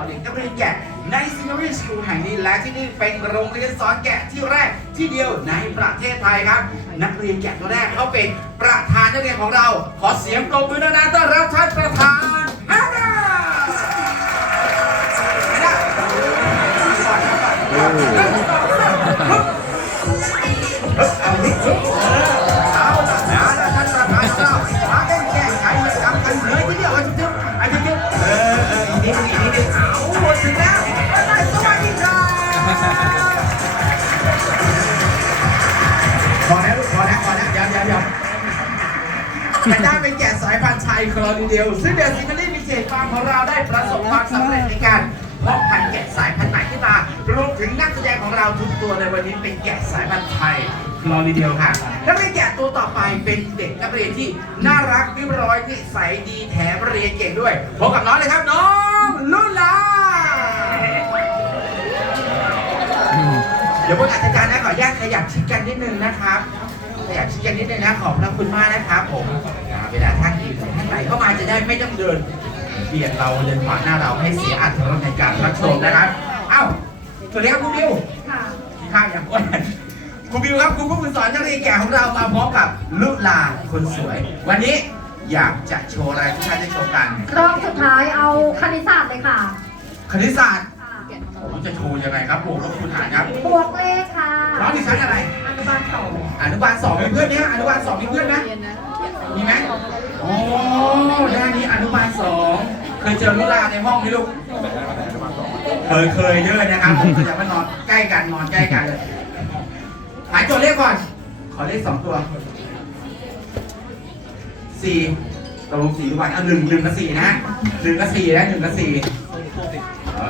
าวเด็กนักเรียนแกะในซีนารีสคูลแห่งนี้และที่นี่เป็นโรงเรียนสอนแกะที่แรกที่เดียวในประเทศไทยครับ นักเรียนแกะตัวแรกเขาเป็นประธานนักเรียนของเรา ขอเสียงปรบมือนานาต้อนรับท่านประธาน เอาหมดถึงแล้วสวัสดีครับพอแล้วลูกพอแล้วพอแล้วหยวเดี๋ยวเดี๋ยวแต่ได้เป็นแกะสายพันธุ์ไทยคลอนิเดียว ซึ่งเดอะซิงเกิลลี่มิเศษฟาร์มของเราได้ประสบความสำเร็จในการเพาะพันธุ์แกะสายพันธุ์ใหม่ขึ้นมารวมถึงนักแสดงของเราทุกตัวในวันนี้เป็นแกะสายพันธุ์ไทยคลอนิเดียวครับและเป็นแกะตัวต่อไปเป็นเด็กนักเรียนที่น่ารักเรียบร้อยนิสัยดีแถมเรียนเก่งด้วยพบกับน้องเลยครับน้องลุลา ดี๋ยวพวกอาจารย์นะขออนุญาตขยับชิดกันนิดนึงนะครับขยับชิดกันนิดนึงนะขอบพระคุณมากนะครับผมอ่าเวลาท่านยืนท่านไหนเข้ามาจะได้ไม่ต้องเดินเบียดเราเดินขวางหน้าเราให้เสียอัตรสในการรับชมนะครับ เอ้าสวัสดีครับครูบิวค่ะข้างอย่างอ้วนครูบิวครับครูผู้ฝึกสอนนักเรียนแก่ของเรามาพร้อมกับลุลาคนสวย วันนี้อยากจะโชว์อะไรให้ท่านได้ชมกันรอบสุดท้ายเอาคณิตศาสตร์เลยค่ะ คณิตศาสตร์ค่ะผม จะโชว์ยังไงครับบวกลบคูณหารครับบวกเลขค่ะน้องดิฉันอะไร อนุบาลสองอนุบาลสองมีเพื่อนไหมฮะอนุบาลสองมีเพื่อนไหมมีไหมโอ้ด้านนี้อนุบาลสองเคยเจอลุลาในห้องไหมลูกเคยเคยเยอะนะครับผมจะมานอนใกล้กันนอนใกล้กันเลยหายตัวเลขก่อน ขอเลขสองตัวสี่ตกลงสี่ทุกวันเอาหนึ่งหนึ่งกับสี่นะหนึ่งกับสี่นะหนึ่งกับสี่โ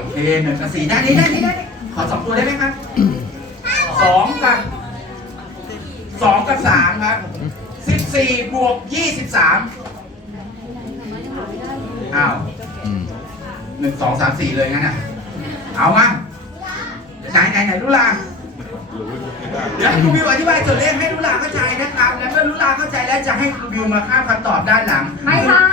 อเคหนึ่งกับสี่ด้านนี้ด้านนี้ด้านนี้ขอสองตัวได้ไหมครับสองกับสองกับสามครับสิบสี่บวกยี่สิบสามอ้าวหนึ่งสองสามสี่เลยงั้นอะ เอามาไหนไหนไหนลุลาเดี๋ยวให้ครูบิวอธิบายตัวเลขให้ลุลาเข้าใจนะครับ แล้วเมื่อลุลาเข้าใจแล้วจะให้ครูบิวมาข้ามคำตอบด้านหลัง ไม่ใช่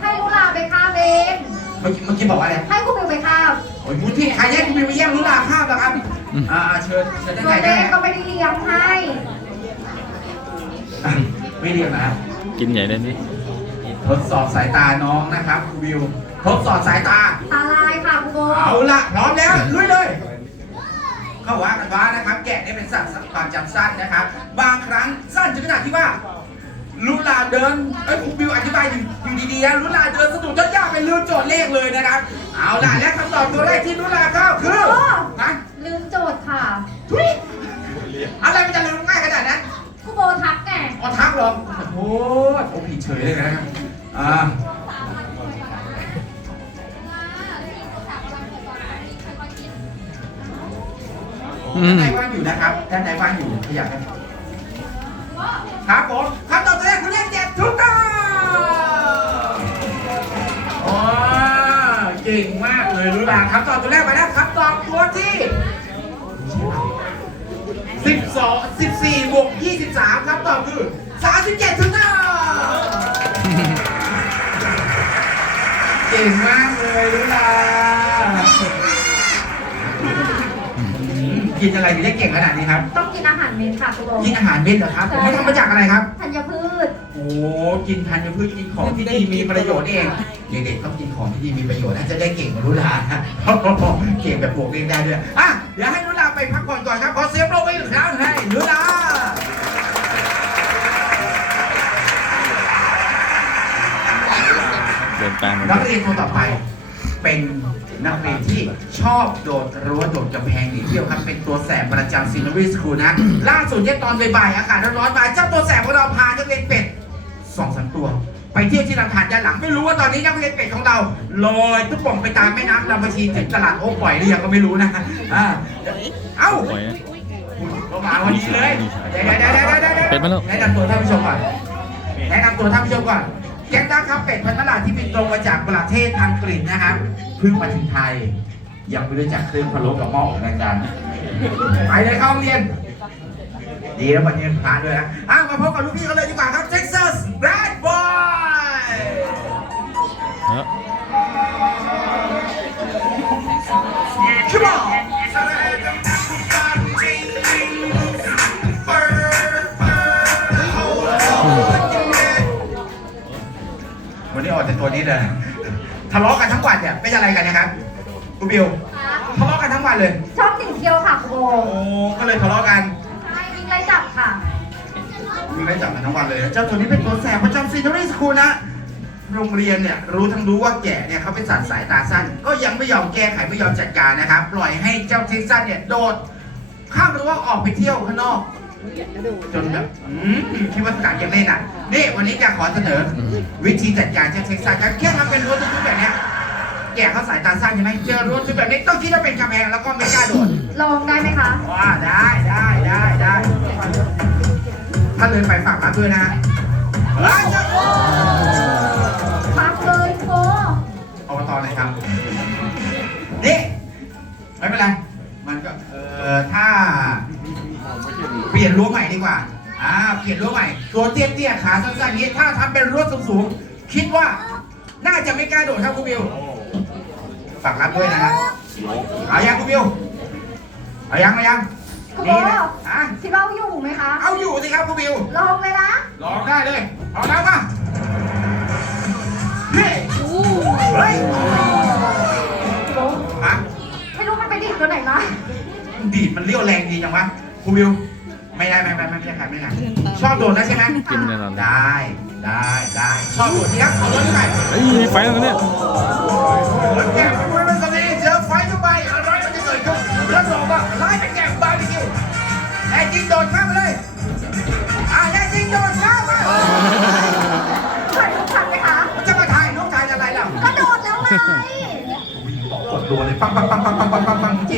ให้ลูกลาไปข้ามเอง เมื่อกี้เมื่อกี้บอกว่าอะไรให้คุณบิวไปข้ามโอ้ยพูดที่ใครแย่งครูบิวไปแย่งลุลาข้ามแล้วครับอ่าเชิญเชิญด้านส่ไหวนนเลได้ขไหมก็ไม่ได้เลี้ยงให้อะไม่เรียกนะ กินใหญ่เลยนี่ทดสอบสายตาน้องนะครับครูบิว ทดสอบสายตา ตาลายค่ะคุณโบเอาละพร้อมแล้วลุยเลย เข้าว่ากันว่านะครับ แกะเนี่ยเป็นสัตว์ความจำสั้นนะครับ บางครั้งสั้นจนขนาดที่ว่า ลุลาเดินเอ้ยครูบิวอธิบายอยู่อยู่ดีๆนะลุลาเดินสะดุดยากๆไปลืมโจทย์เลขเลยนะครับ เอาล่ะและคำตอบตัวแรกที่ลุลาเข้าคือนะลืมโจทย์ค่ะทุยอะไรมันจะลืมง่ายขนาดนั้นคุณโบทักไงอ๋อทักเหรอโอ้โหผมผิดเฉยเลยนะอ่าอืด้านม ในว่างอยู่นะครับด้านในว่างอยู่ขยับได้ครับผม คำตอบตัวแรกมาแล้วคำตอบตัวที่สิบสองสิบสี่บวกยี่สิบสามคำตอบคือสามสิบเจ็ดถูกต้องเก่งมากเลยรู้ลากินอะไรถึงได้เก่งขนาดนี้ครับ ต้องกินอาหารเม็ดค่ะคุณโบกินอาหารเม็ดเหรอครับผมไม่ทำมาจากอะไรครับ ธัญพืชโอ้ กินธัญพืชกินของที่ดีมีประโยชน์เองเด็กๆต้องกินของที่ดีมีประโยชน์นะจะได้เก่งเหมารุลาเก่งแบบบวกเองได้ด้วยอะเดี๋ยวให้รุลาไปพักผ่อนก่อนครับขอเสียงปรบมืออีกครั้งให้รุลาเดินตามนักเรียนคนต่อไปเป็นนักเรียนที่ชอบโดดรั้วโดดกำแพงหนีเที่ยวครับ เป็นตัวแสบประจำซีน e รีสคูลนะ ล่าสุดเนี่ยตอนบ่ายๆอากาศร้อนๆมาเจ้าตัวแสบของเราพานักเรียนเป็ดสองสาม ตัว ไปเที่ยวที่ลำธารด้านหลัง ไม่รู้ว่าตอนนี้นักเรียนเป็ดของเราลอยทุกป่องไปตามแม่น้ำลำบากชีถึงตลาดโอ้ปล่อยหรือยังก็ไม่รู้นะอ่าเอ้าปล่อยนะเรามาวันนี้เลยเดี๋ยวเดี๋ยวเดี๋ยวเดี๋ยวเดี๋ยวเป็ดมาแล้วแนะนำตัวท่านผู้ชมก่อนแนะนำตัวท่านผู้ชมก่อนแจ็คดักครับเป็ดพันธุ์ตลาดที่บินตรงมาจากประเทศอังกฤษนะครับเพิ่งมาถึงไทยยังไม่รู้จักเครื่องพะโล้กับหม้อของรายการไปเลยเข้าห้องเรียน ดีแล้ววันนี้ผ่านด้วยนะอะมาพบกับลูกพี่กันเลยดีกว่าครับ Texas Red Boy Come on วันนี้ออกจากตัวนี้เลยทะเลาะกันทั้งวันเนี่ยเป็นอะไรกันนะครับคุณบิวทะเลาะกันทั้งวันเลย ชอบติ่งเที่ยวค่ะคุณโบโอ้ก็เลยทะเลาะกัน ได้จับกันทั้งวันเลยเจ้าตัวนี้เป็นตัวแสบประจำซีนารีสคูลนะ โรงเรียนเนี่ยรู้ทั้งรู้ว่าแก่เนี่ยเขาเป็นสัตว์สายตาสั้น ก็ยังไม่ยอมแก้ไขไม่ยอมจัดการนะครับ ปล่อยให้เจ้าเท็กซัสเนี่ยโดด ข้ามรั้วออกไปเที่ยวข้างนอก จนแบบอืมคิดว่าสกัดยังเล่นอะนี่วันนี้จะขอเสนอ วิธีจัดการเจ้าเท็กซัสครับแค่ทำเป็นรั้วทุกๆแบบเนี้ยแก่เขาสายตาสั้นใช่ไหมเจอรั้วทุกแบบนี้ต้องคิดว่าเป็นกำแพงแล้วก็ไม่กล้าโดดลองได้ไหมคะ ว่าได้ได้ได้ได้ ถ้าเลยไปฝากรับด้วยนะเฮ้ยเจ้าพักเลยโบอบตเลยครับนี่ไม่เป็นไร มันก็เออถ้า เปลี่ยนรั้วใหม่ดีกว่า อ่า เปลี่ยนรั้วใหม่ตัวเตี้ยๆขาสั้นๆนี้ ถ้าทำเป็นรั้วสูงๆ คิดว่า น่าจะไม่กล้าโดดครับคุณบิวฝากรับด้วยนะฮะเอายังคุณบิวเอายังเอายัง คุณโบนี่นะอะคิดว่าอยู่ไหมคะ เอาอยู่สิครับคุณบิว ลองเลยนะลองได้เลยเอาแล้วมาเฮ้ยเฮ้ยคุณโบฮะไม่รู้มันไปดิบตัวไหนมาดีดมันเลี้ยวแรงดีจังวะครูบิว ไม่ได้ไม่ไม่ไม่ไม่ใช่ใครไม่ใช่ชอบโดดแล้วใช่ไหมกินแน่นอนได้ ได้ได้ชอบโดดนี่ครับเอารถไปเฮ้ยมีไฟแล้วเนี่ยรถแก่ไปด้วยมั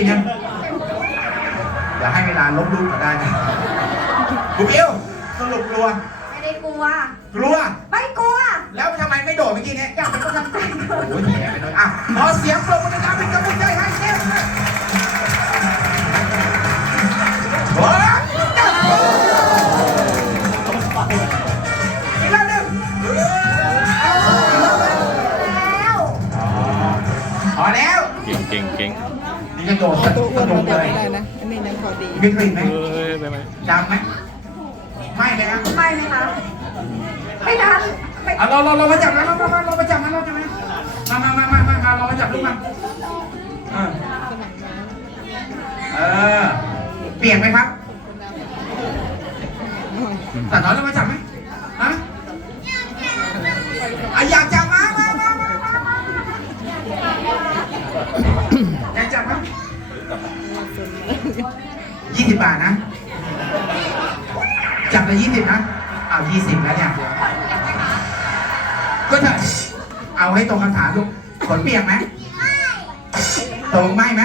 gì nha อย่าให้เวลาลบรูปก็ได้นะกูเอวสรุปรัวไม่ได้กลัว นี่จะโดดสตู้นุคนกเดียวเลยไม่ได้นะ อันนี้ยังพอดี มีกลิ่นไหมเฮ้ยไปไหมดำไหมไม่เลยครับไม่ไหมคะไม่ทันไม่เอาเราเราเรามาจับนะเราเราเรามาจับมันเราจับนมามามามามามาเรามาจับลูกมาเออเออเปลี่ยนไหมครับแต่น้อยเรามาจับไหม ยี่สิบบาทนะ จับละยี่สิบนะ เอายี่สิบแล้วเนี่ย ก็เถอะเอาให้ตรงคำถามลูกขนเปียกไหมตรงไหมไหม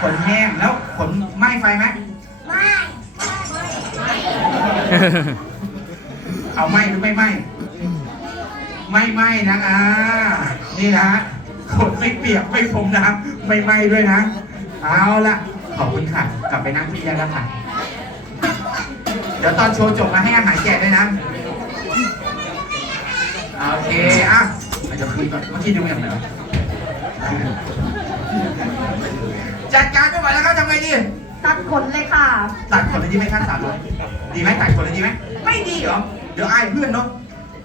ขนแห้งแล้วขนไหม้ไฟไหมเอาไหม้หรือไม่ไหม้ไม่ไหม้นะอ่านี่นะขนไม่เปียกไม่พรมน้ำไม่ไหม้ด้วยนะ เอาละ ขอบคุณค่ะ กลับไปนั่งที่ได้แล้วค่ะ เดี๋ยวตอนโชว์จบมาให้อาหารแกะด้วยนะ โอเค อะเดี๋ยวคุยก่อนเมื่อกี้ดูอย่างไหนวะจัดการไม่ไหวแล้วครับทำไงดี ตัดขนเลยค่ะ ตัดคนเลยดีไหมครับสามร้อยดีไหมตัดคนเลยดีไหม ไม่ดีเหรอ เดี๋ยวอายเพื่อนเนาะ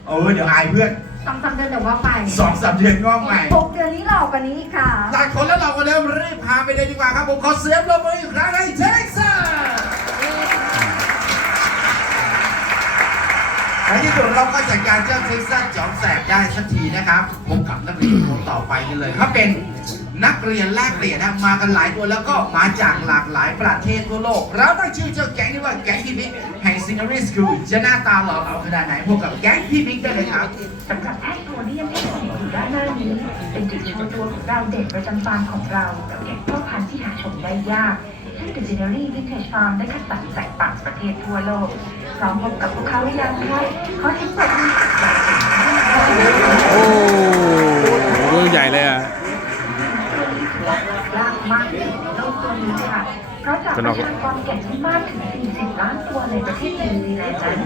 เออ เดี๋ยวอายเพื่อน สองสามเดือนเดี๋ยวว่าไปสองสามเดือนงอกใหม่ หกเดือนนี้หลอกกว่านี้อีกค่ะตัดคนแล้วเราก็เริ่มรีบพาไปเลยดีกว่าครับ ผมขอเสียงปรบมืออีกครั้งให้เท็กซัสในที่สุดเราก็จัดการเจ้าเท็กซัสจอมแสบได้สักทีนะครับพบกับนักเรียนคนต่อไปกันเลยเขาเป็น นักเรียนแลกเปลี่ยนนะมากันหลายตัวแล้วก็มาจากหลากหลายประเทศทั่วโลก เราตั้งชื่อเจ้าแก๊งนี้ว่าแก๊งพี่มิกแห่งซิงเกิลสคูลจะหน้าตาหล่อเหลาขนาดไหนพบกับแก๊งพี่มิกได้เลยครับสำหรับแอดโทเนียมที่ผมอยู่ด้านหน้านี้ เป็นจุดโชว์ตัวของเราเด็กประจำฟาร์มของเรากับเด็กพ่อพันธุ์ที่หาชมได้ยากซึ่ง The Ginnery Vintage Farm ได้คัดสรรจากต่างประเทศทั่วโลกพร้อมพบกับพวกเขาหรือยังคะขอเสียงปรบมือกับเราเด็กที่โอ้โหตัวใหญ่เลยอะ เพราะจากประชากรแกะที่มากถึง 40 ล้านตัวในประเทศนิวซีแลนด์นั้น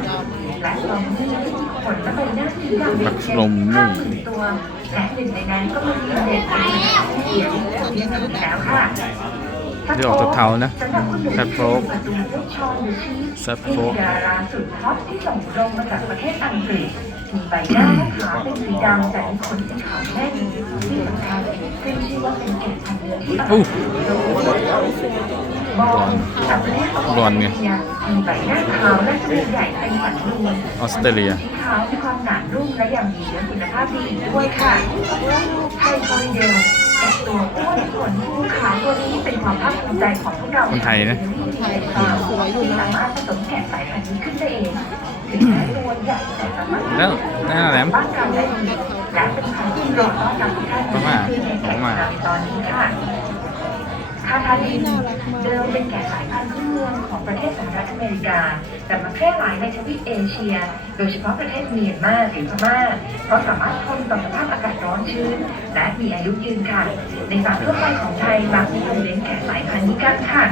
และลองนี่ที่มีขนและใบหน้าสีดำเด่นเด่นห้าหมื่นตัวและหนึ่งในนั้นก็มีเด็กเป็นผู้เขียนคนนี้แล้วค่ะเดี๋ยวออกเทาๆนะสำหรับคุณหนูแซดโฟกประตูลูกชอนหรือชีสแซดโฟกที่ดาราสุดฮอตที่ส่งตรงมาจากประเทศอังกฤษมีใบหน้าและขาเป็นสีดำแต่มีขนสีขาวแน่นที่สำคัญขึ้นชื่อว่าเป็นแกะพันธุ์เนื้อที่อร่อยมองสัตว์ เลี้ยงร้อนไงมีใบหน้าขาวแลเนสันนูนออสเตรเลียสีขาวมีความหนานุ่มและยังมีเนื้อคุณภาพดีด้วยค่ะไทยฟอริเดลแกะตัวอ้วนขนฟูขาตัวนี้เป็นความภาคภูมิใจของพวกเราคนไทยนะสวยอยู่นะสามารถผสมแกะสายพันธุ์นี้ขึ้นได้เองถึงแม้ตัวใหญ่แต่สามารถแล้วหน้าแหลมบ้านเราได้ดีและเป็นพันธุ์ที่รองรับการท่านประมาณที่ในแกะประมาตอนนี้ค่ะ คาทาลินเดิมเป็นแกะสายพันธุ์พื้นเมืองของประเทศสหรัฐอเมริกา แต่มาแพร่หลายในทวีปเอเชีย โดยเฉพาะประเทศเมียนมาหรือพม่า เพราะสามารถทนต่อสภาพอากาศร้อนชื้น และมีอายุยืนค่ะ ในฟาร์มทั่วไปของไทยมักนิยมเลี้ยงแกะสายพันธุ์นี้กันค่ะ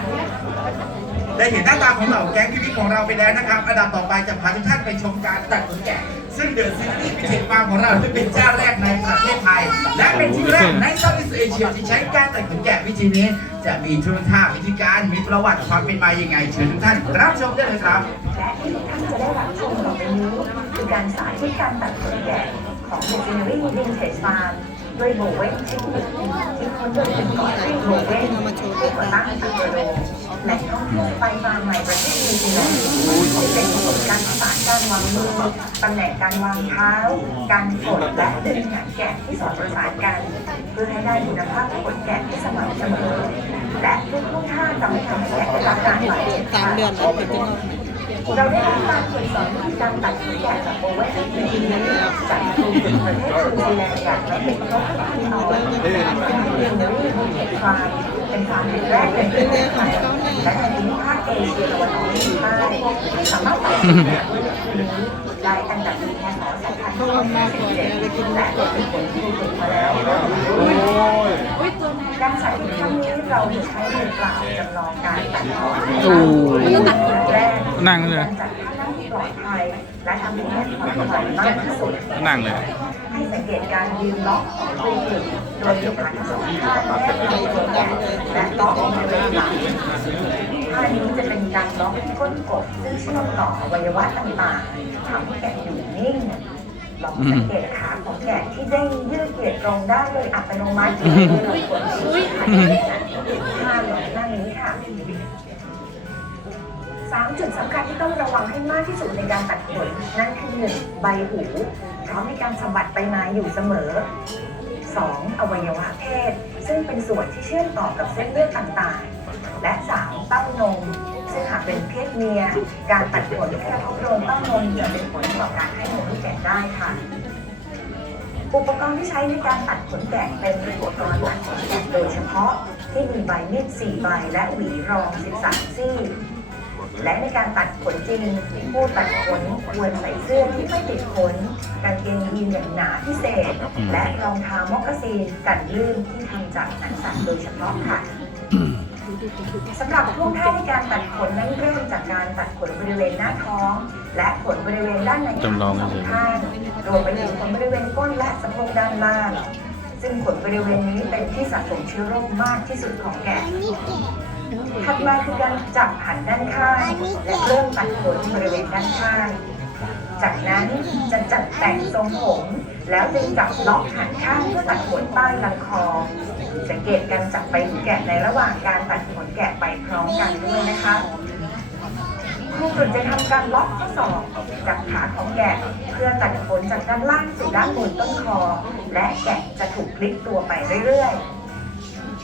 ได้เห็นหน้าตาของเหล่าแก๊งพี่ๆของเราไปแล้วนะครับ อันดับต่อไปจะพาทุกท่านไปชมการตัดขนแกะ ซึ่งเดอะซีรีส์พิเศษฟาร์มของเราที่เป็นเจ้าแรกในประเทศไทย และเป็นที่แรกในเซาท์อีสเอเชียที่ใช้การตัดขนแกะวิธีนี้ จะมีทุนท่าวิธีการมีประวัติความเป็นมายังไงเชิญทุกท่านรับชมได้เลยครับและที่ทุกท่านจะได้รับชมต่อไปนี้คือการสาธิตการตัดขนแกะของ The General Vintage Farm ด้วยโบเวนเทคนิคที่ค้ นโดยคุณก่อนโบเวนผู้ก่อตั้งอังกฤษแหล่งท่องเที่ยวไปฟาใหม่ประเทศนิวซีแลนด์ที่เป็นประสบการณ์ศาสตร์การวางมือตำแหน่งการวางเท้า การกดและดึงหางแกะที่สอดประสานกัน เพื่อให้ได้คุณภาพขนแกะที่สม่ำเสมอ และทุกท่วงท่าจะไม่ทำให้แกะได้รับการบาดเจ็บสามเดือนแล้วถึงจะน เราได้รับการฝึกสอนวิธีการตัดขนแกะจากโอเวอร์ทีวีจากครูฝึกประเทศนิวซีแลนด์อย่างไม่เป็นครบที่เอาเป็นเรื่องนี้มีเทคฟาร์มเป็นฟาร์มแรกในประเทศไทยและในภูมิภาคเอเชียตะวันออกเฉียงใต้ที่สามารถตัดขนแกะด้วยวิธีนี้ได้อันดับหนึ่งพศ2547และเป็นผลที่ฝึกมาแล้วการสาธิตครั้งนี้เราใช้มือเปล่าจำลองการตัดขนโอ้แรก นั่งเลยการจัดท่านั่งที่ปลอดภัยและทำให้แน่นผ่อนคลายมากที่สุดนั่งเลยให้สังเกตการยืนล็อกของตัวฝึกโดยมีขาทั้งสองข้างแนบกับตัวแขนและล็อกบริเวณหลังท่านี้จะเป็นการล็อกที่ก้นกบซึ่งเชื่อมต่ออวัยวะต่างๆทำให้แกะอยู่นิ่งลองสังเกตขาของแกะที่เด้งยืดเหยียดตรงได้โดยอัตโนมัติที่เรากดที่ขาท่าลงหน้านี้ค่ะ สามจุดสำคัญที่ต้องระวังให้มากที่สุดในการตัดขนนั่นคือหนึ่งใบหูเพราะมีการสะบัดไปมาอยู่เสมอ 2. อวัยวะเพศ ซึ่งเป็นส่วนที่เชื่อมต่อกับเส้นเลือดต่างๆ และ 3. เต้านม ซึ่งหากเป็นเพศเมีย การตัดขนกระทบโดนเต้านมจะเป็นผลต่อการให้นมลูกแกะได้ค่ะ อุปกรณ์ที่ใช้ในการตัดขนแกะเป็นอุปกรณ์ตัดขนแกะโดยเฉพาะที่มีใบมีด4ใบและหวีรอง 13 ซี่ และในการตัดขนจริงผู้ตัดขนควรใส่เสื้อที่ไม่ติดขนกางเกงยีนอย่างหนาพิเศษ และรองเท้ามอกกาซีนกันลื่นที่ทำจากหนังสัตว์โดยเฉพาะค่ะสำหรับท่วงท่าในการตัดขนนั้นเริ่มจากการตัดขนบริเวณหน้าท้อง และขนบริเวณด้านในจำลองสให้องเฉยข้างรวมไปถึงขนบริเวณก้นและสะโพกด้านล่างซึ่งขนบริเวณนี้เป็นที่สะสมเชื้อโรคมากที่สุดของแกะ ถัดมาคือการจับหันด้านข้างและเริ่มตัดขนบริเวณด้านข้าง จากนั้นจะจัดแต่งทรงผม แล้วจึงจับล็อกหันข้างเพื่อตัดขนใต้ลำคอ สังเกตการจับใบแกะในระหว่างการตัดขนแกะไปพร้อมกันด้วยนะคะครูฝึกจะทำการล็อกข้อศอกจับขาของแกะเพื่อตัดขนจากด้านล่างสู่ด้านบนต้นคอ และแกะจะถูกพลิกตัวไปเรื่อยๆ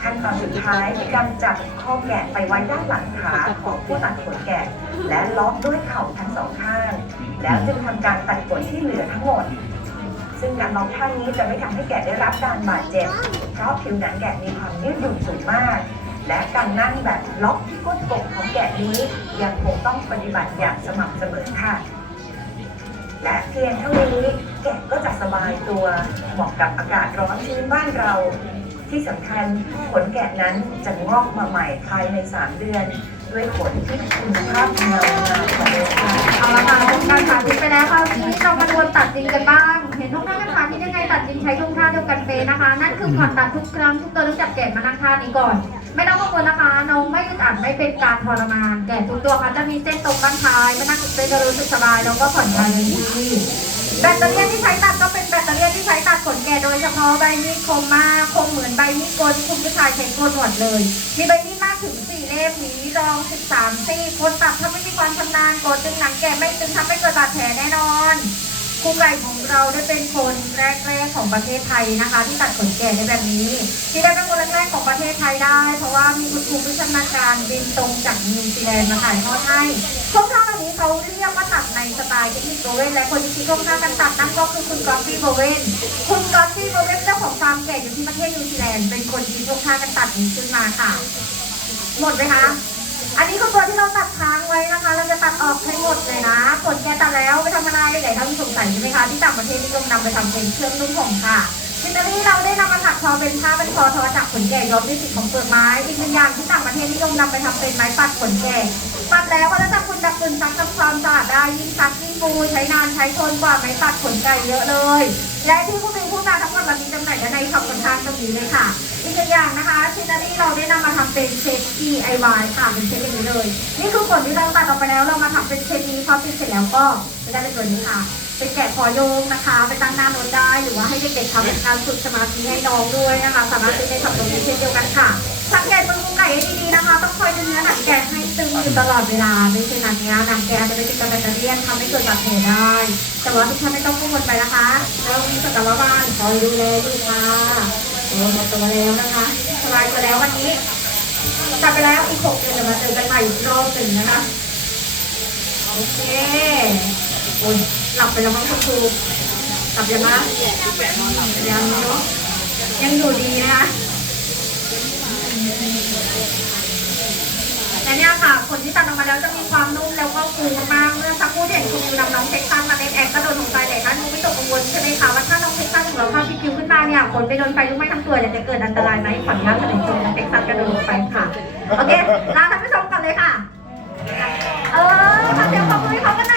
ขั้นตอนสุดท้ายการจับข้อแกะไปไว้ด้านหลังขาของผู้ตัดขนแกะ และล็อกด้วยเข่าทั้งสองข้าง แล้วจึงทำการตัดขนที่เหลือทั้งหมด ซึ่งการล็อกท่านี้จะไม่ทำให้แกะได้รับการบาดเจ็บ เพราะผิวหนังแกะมีความยืดหยุ่นสูงมาก และการนั่งแบบล็อกที่ก้นกบของแกะนี้ยังคงต้องปฏิบัติอย่างสม่ำเสมอค่ะ และเพียงเท่านี้แกะก็จะสบายตัวเหมาะกับอากาศร้อนชื้นบ้านเรา ที่สำคัญขนแกะนั้นจะงอกมาใหม่ภายใน 3 เดือน ด้วยขนที่คุณภาพงามงามกว่าเดิมค่ะเอาละค่ะการสาธิตไปแล้วคราวนี้เรามาดวลตัดจริงกันบ้าง เห็นทุกท่านนะคะที่ยังไงตัดจริงใช้ท่วงท่าเดียวกันเป๊ะนะคะ นั่นคือผ่อนตัดทุกครั้งทุกตัวต้องจับแกะมานั่งท่านี้ก่อน ไม่ต้องกังวลนะคะน้องไม่อึดอัดไม่เป็นการทรมานแกะทุกตัวค่ะจะมีเส้นตรงบ้านท้ายไม่นั่งเส้นจะรู้สึกสบายแล้วก็ผ่อนคลายทันที แบตเตอรี่ที่ใช้ตัดก็เป็นแบตเตอรี่ที่ใช้ตัดขนแกะโดยเฉพาะใบมีดคมมากคมเหมือนใบมีดโกนคุณผู้ชายใช้โกนหนวดเลย มีใบมีดมากถึง4เล่มนี้รอง13ซี่คนตัดถ้าไม่มีความชำนาญโกนจึงหนังแกะไม่จึงทำให้เกิดบาดแผลแน่นอน ครูไก่ของเราได้เป็นคนแรกๆของประเทศไทยนะคะ ที่ตัดขนแกะได้แบบนี้ ที่ได้เป็นคนแรกๆของประเทศไทยได้ เพราะว่ามีคุณครูผู้ชำนาญการบินตรงจากนิวซีแลนด์มาถ่ายทอดให้ช่วงท่าแบบนี้เขาเรียกว่าตัดในสไตล์เทคนิคโบเวนและคนที่คิดช่วงท่าการตัดนั่นก็คือคุณกอฟฟี่โบเวนคุณกอฟฟี่โบเวนเจ้าของฟาร์มแกะอยู่ที่ประเทศนิวซีแลนด์เป็นคนคิดช่วงท่าการตัดนี้ขึ้นมาค่ะ หมดไหมคะ อันนี้คือตัวที่เราตัดค้างไว้นะคะ เราจะตัดออกให้หมดเลยนะผลแกตัดแล้วไปทำอะไรไหนท่านสงสัยใช่ไหมคะที่ต่างประเทศนิยมนำไปทำเป็นเครื่องนุ่งห่มค่ะซินเนอรี่เราได้นำมาถักทอเป็นผ้าเป็นคอทอจากขนแกย้อมด้วยสีของเปลือกไม้อีกหนึ่งอย่างที่ต่างประเทศนิยมนำไปทำเป็นไม้ปัดขนแก ปัดแล้วก็จะคุณดับกลิ่นซักทำความสะอาดได้ยิ่งซักยิ่งฟูใช้นานใช้ทนกว่าไม้ปัดขนไก่เยอะเลย และที่ผู้เป็นผู้มาทั้งหมดเรามีจำหน่ายด้านในช็อปกันทางตรงนี้เลยค่ะอีกอย่างนะคะซินนอรี่เราได้นำมาทำเป็นเซต DIY ค่ะเป็นเซตอย่างนี้เลย นี่คือผลที่เราตัดออกไปแล้วเรามาทำเป็นเซตนี้พอติดเสร็จแล้วก็จะได้เป็นตัวนี้ค่ะเป็นแกะคอโยงนะคะ ไปตั้งหน้ารถได้หรือว่าให้เด็กๆทำเป็นการฝึกสมาธิให้น้องด้วยนะคะ สามารถซื้อในช็อปตรงนี้เช่นเดียวกันค่ะ สังเกตมุมไก่ให้ดีๆนะคะ ต้องคอยดึงเนื้อหนังแกะให้ตึงอยู่ตลอดเวลาไม่เช่นนั้นเนี้ยหนังแกะอาจจะไปติดกับแบตเตอรี่ทำให้เกิดบาดแผลได้ แต่ว่าทุกท่านไม่ต้องกังวลไปนะคะเรามีสัตวบาลคอยดูแลอยู่ค่ะเราหมดตัวแล้วนะคะสบายตัวแล้ววันนี้กลับไปแล้วอีกหกเดือนเดี๋ยวมาเจอกันใหม่อีกรอบหนึ่งนะคะโอเคโอ้ยหลับไปแล้วมั้งคุณครูหลับยังคะยังเนาะยังอยู่ดีนะคะ และเนี่ยค่ะผลที่ตัดออกมาแล้วจะมีความนุ่มแล้วก็ฟูมากเมื่อสักครู่เห็นคุณนิวนำน้องเท็กซันมาเล่นแอกก็โดนขงใจแต่ท่านไม่ตกกังวลใช่ไหมคะว่าถ้าน้องเท็กซันของเราพาพิคิวขึ้นมาเนี่ยผลไปโดนไฟลุกไหม้ทั้งตัวเนี่ยจะเกิดอันตรายไหมฝัอนุญาตเสนอตัวน้องเท็กซันกระโดดลงไปค่ะโอเคลาท่านผู้ชมก่อนเลยค่ะ เออขอเสียงขรบมือให้เขากัน